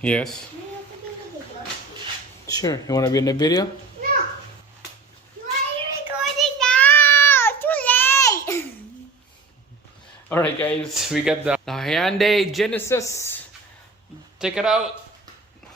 Yes. Sure. You want to be in the video? No. Why are you recording now? Too late. All right, guys. We got the Hyundai Genesis. Check it out.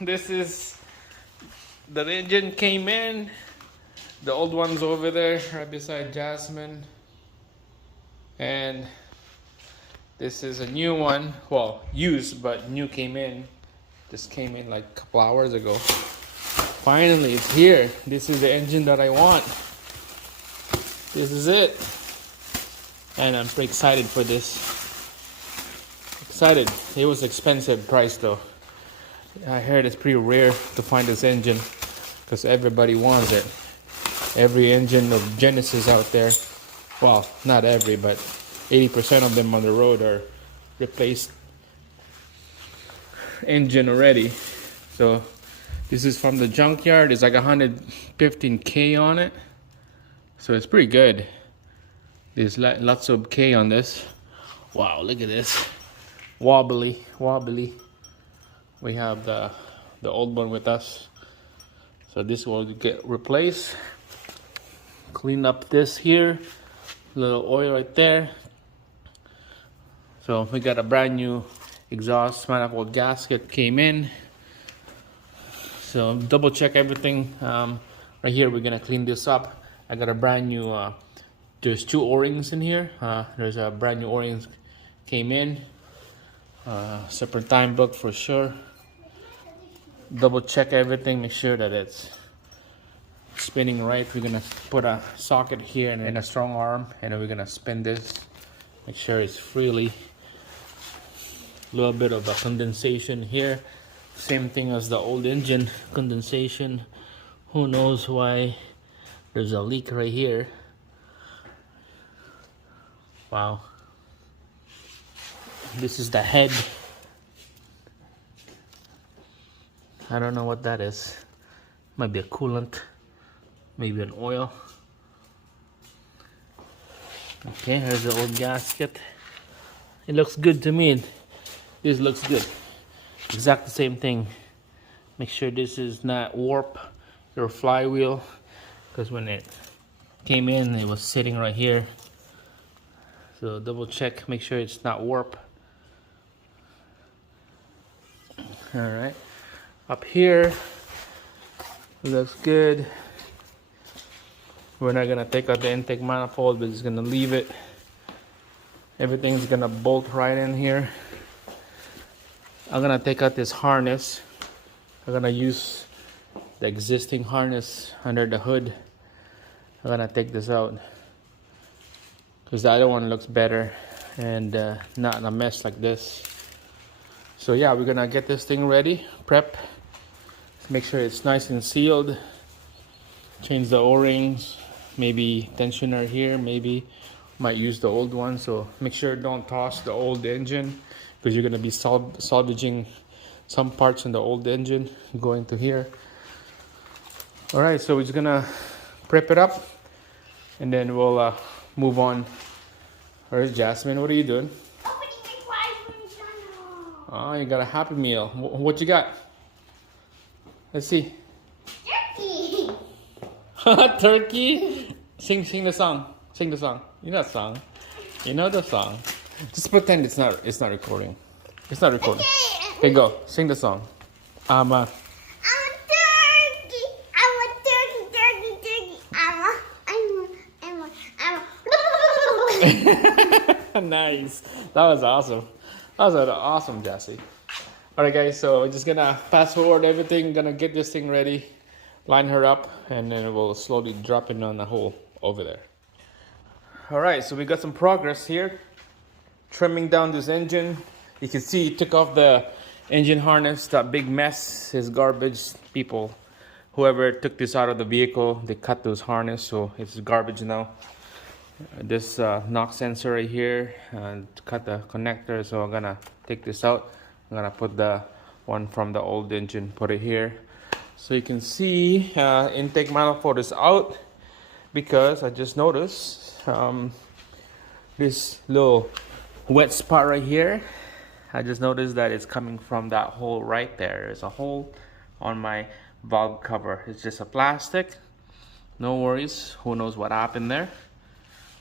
This is the engine came in. The old one's over there, right beside Jasmine. And this is a new one. Well, used, but new came in. Just came in like a couple hours ago. Finally, it's here. This is the engine that I want. This is it. And I'm pretty excited for this. Excited. It was expensive price though. I heard it's pretty rare to find this engine because everybody wants it. Every engine of Genesis out there, well, not every, but 80% of them on the road are replaced engine already. So this is from the Junkyard. It's like 115K on it, so it's pretty good. There's lots of K on this. Wow, look at this, wobbly. We have the old one with us, so this will get replaced. Clean up this here, little oil right there. So we got a brand new exhaust manifold gasket came in. So double check everything. Right here we're gonna clean this up. I got a brand new there's two O-rings in here. There's a brand new O-rings came in, separate time book for sure. Double check everything, make sure that it's spinning right. We're gonna put a socket here and a strong arm, and then we're gonna spin this, make sure it's freely. A little bit of a condensation here, same thing as the old engine condensation. Who knows why there's a leak right here. Wow. This is the head. I don't know what that is. Might be a coolant, maybe an oil. Okay, here's the old gasket. It looks good to me. This looks good. Exact the same thing. Make sure this is not warp your flywheel, because when it came in it was sitting right here. So double check, make sure it's not warp. All right, up here looks good. We're not gonna take out the intake manifold, but just gonna leave it. Everything's gonna bolt right in here. I'm gonna take out this harness. I'm gonna use the existing harness under the hood. I'm gonna take this out because the other one looks better and not in a mess like this. So yeah, we're gonna get this thing ready, prep, make sure it's nice and sealed. Change the O-rings, maybe tensioner here, maybe might use the old one. So make sure don't toss the old engine, because you're gonna be salvaging some parts in the old engine going to here. All right, so we're just gonna prep it up and then we'll move on. Where's Jasmine? What are you doing? Oh, you got a Happy Meal. What you got? Let's see. Turkey. Turkey. Sing the song. Sing the song. You know that song. You know the song. Just pretend it's not recording. It's not recording. Okay, go. Sing the song. I'm a turkey. Nice. That was awesome. That was awesome, Jassy. All right, guys. So we're just gonna fast forward everything. Gonna get this thing ready, line her up, and then we'll slowly drop it on the hole over there. All right. So we got some progress here. Trimming down this engine. You can see he took off the engine harness. That big mess is garbage. People, whoever took this out of the vehicle, they cut those harness, so it's garbage now. This knock sensor right here, and cut the connector. So I'm gonna take this out. I'm gonna put the one from the old engine, put it here. So you can see intake manifold is out because I just noticed this little wet spot right here. I just noticed that it's coming from that hole right there. There's a hole on my valve cover. It's just a plastic. No worries. Who knows what happened there?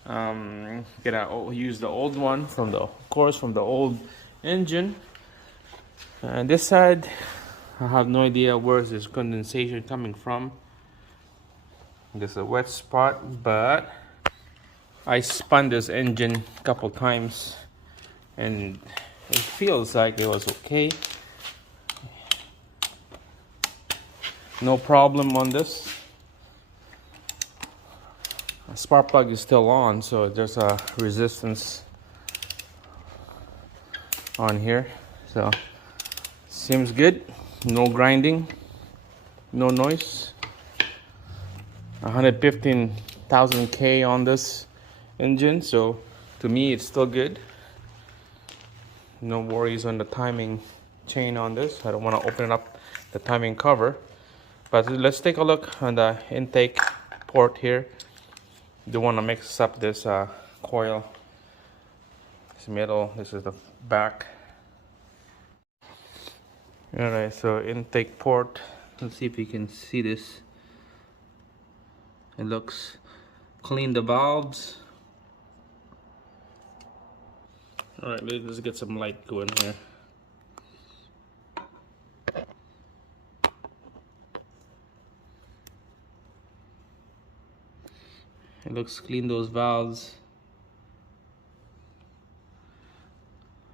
Gonna use the old one from the, of course, from the old engine. And this side, I have no idea where is this condensation coming from. There's a wet spot, but I spun this engine a couple times and it feels like it was okay. No problem on this. The spark plug is still on, so there's a resistance on here. So seems good. No grinding, no noise. 115,000 K on this engine, so to me it's still good. No worries on the timing chain on this. I don't want to open up the timing cover, but let's take a look on the intake port here. Don't want to mix up this coil. This middle, this is the back. Alright, so intake port. Let's see if you can see this. It looks clean, the valves. Alright, let's get some light going here. It looks clean, those valves.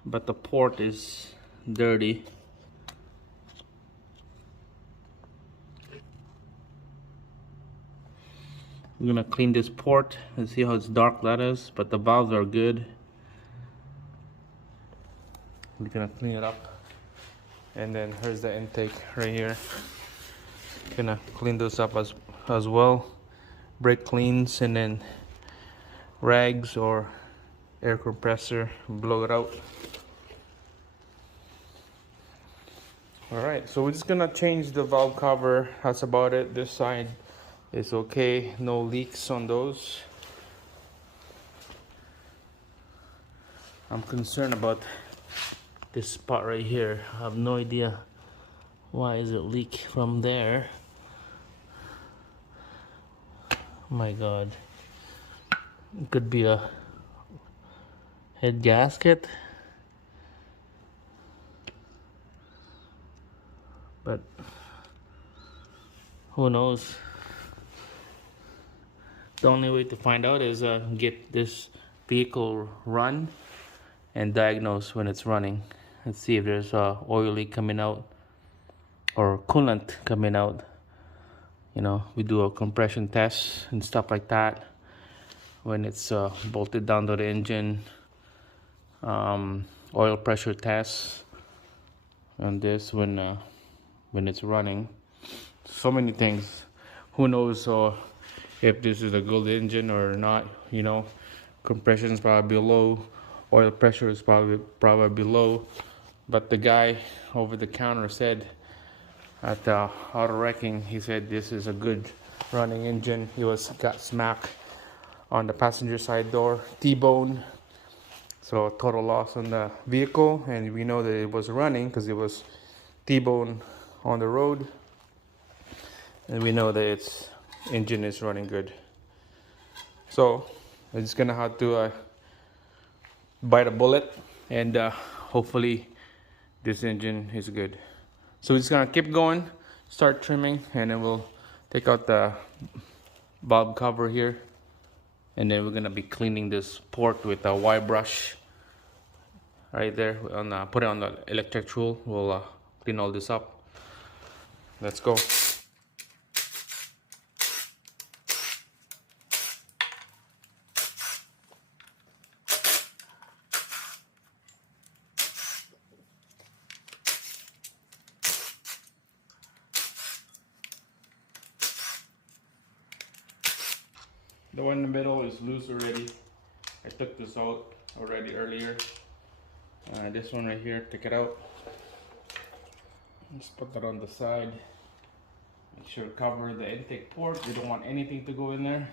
But the port is dirty. I'm gonna clean this port and see how it's dark that is, but the valves are good. We're gonna clean it up. And then here's the intake right here. Gonna clean those up as well. Brake cleans and then rags or air compressor, blow it out. Alright, so we're just gonna change the valve cover. That's about it. This side is okay, no leaks on those. I'm concerned about this spot right here. I have no idea why is it leak from there. My god, it could be a head gasket, but who knows. The only way to find out is get this vehicle run and diagnose when it's running. Let's see if there's oil leak coming out or coolant coming out. You know, we do a compression test and stuff like that when it's bolted down to the engine. Oil pressure test on this when it's running. So many things. Who knows if this is a good engine or not? You know, compression is probably low, oil pressure is probably low. But the guy over the counter said at the auto wrecking, he said this is a good running engine. He got smacked on the passenger side door, T-bone, so total loss on the vehicle, and we know that it was running because it was T-bone on the road, and we know that its engine is running good. So we're just gonna have to bite a bullet, and hopefully this engine is good. So we're just gonna keep going, start trimming, and then we'll take out the valve cover here, and then we're gonna be cleaning this port with a wire brush right there. Put it on the electric tool. We'll clean all this up. Let's go. The one in the middle is loose already. I took this out already earlier. This one right here, take it out. Just put that on the side. Make sure to cover the intake port. You don't want anything to go in there.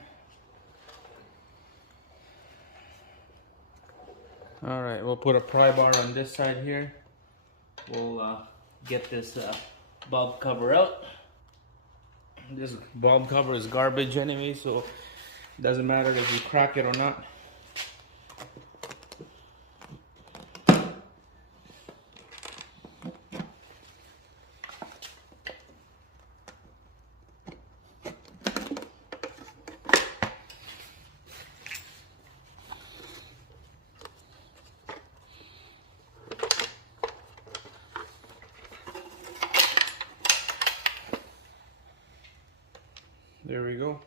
All right, we'll put a pry bar on this side here. We'll get this bulb cover out. This bulb cover is garbage anyway, so it doesn't matter if you crack it or not. There we go.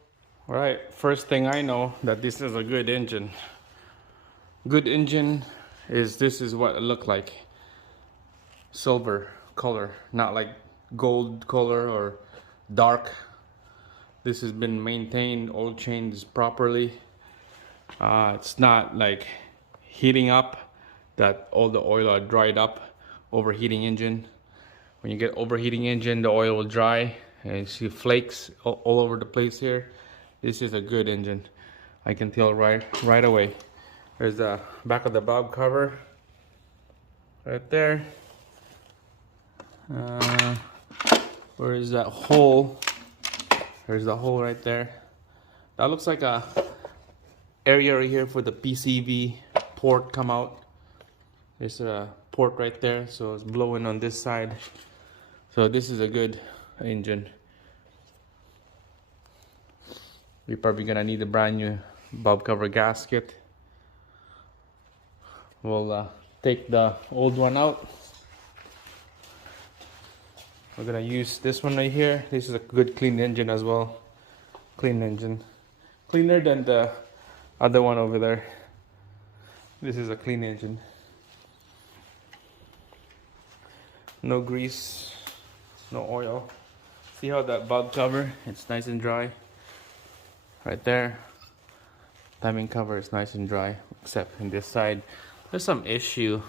All right, first thing I know that this is a good engine. Good engine is this is what it looked like. Silver color, not like gold color or dark. This has been maintained, oil changed properly. It's not like heating up, that all the oil are dried up. Overheating engine. When you get overheating engine, the oil will dry and you see flakes all over the place here. This is a good engine. I can tell right away. There's the back of the bulb cover right there. Where is that hole? There's the hole right there. That looks like a area right here for the PCV port come out. There's a port right there, so it's blowing on this side. So this is a good engine. We're probably gonna need a brand new bulb cover gasket. We'll take the old one out. We're gonna use this one right here. This is a good clean engine as well. Clean engine. Cleaner than the other one over there. This is a clean engine. No grease, no oil. See how that bulb cover, it's nice and dry. Right there. Timing cover is nice and dry, except in this side. There's some issue.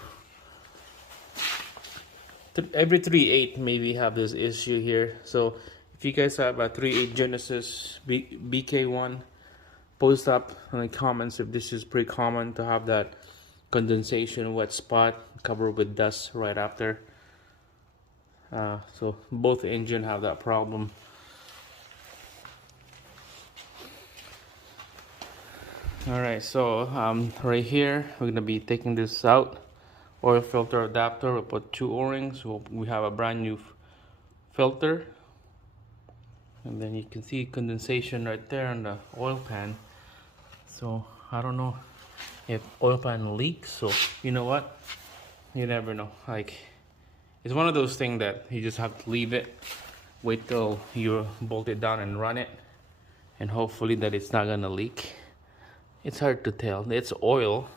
Every 3.8 maybe have this issue here. So if you guys have a 3.8 Genesis BK1, post up in the comments if this is pretty common to have that condensation wet spot covered with dust right after. So both engine have that problem. Alright, so right here we're gonna be taking this out. Oil filter adapter, we'll put 2 O-rings. We have a brand new filter. And then you can see condensation right there on the oil pan. So I don't know if oil pan leaks, so you know what? You never know. Like, it's one of those things that you just have to leave it. Wait till you bolt it down and run it. And hopefully that it's not gonna leak. It's hard to tell. It's oil.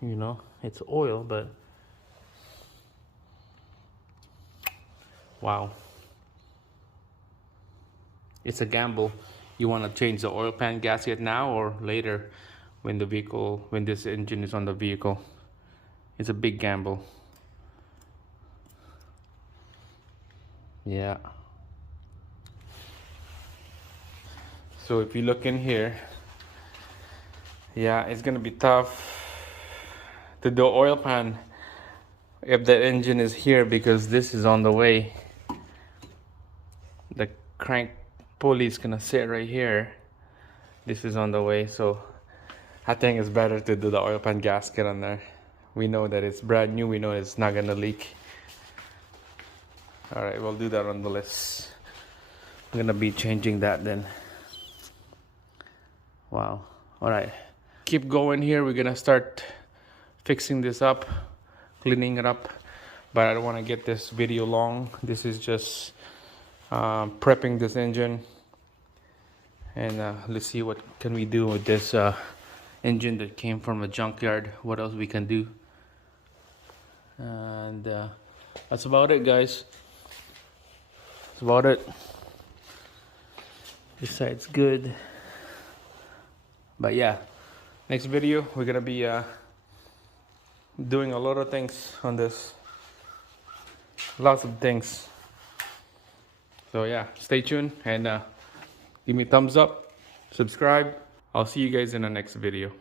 You know, it's oil, but wow. It's a gamble. You want to change the oil pan gasket now or later when this engine is on the vehicle. It's a big gamble. Yeah. So if you look in here, yeah, it's gonna be tough to do oil pan if the engine is here, because this is on the way. The crank pulley is gonna sit right here. This is on the way, so I think it's better to do the oil pan gasket on there. We know that it's brand new, we know it's not gonna leak. All right, we'll do that on the list. I'm gonna be changing that then. Wow. All right, keep going here. We're gonna start fixing this up, cleaning it up, but I don't want to get this video long. This is just prepping this engine, and let's see what can we do with this engine that came from a junkyard. What else we can do, and that's about it, guys. That's about it. This side's good, but yeah, next video we're gonna be doing a lot of things on this. Lots of things. So yeah, stay tuned and give me a thumbs up, subscribe. I'll see you guys in the next video.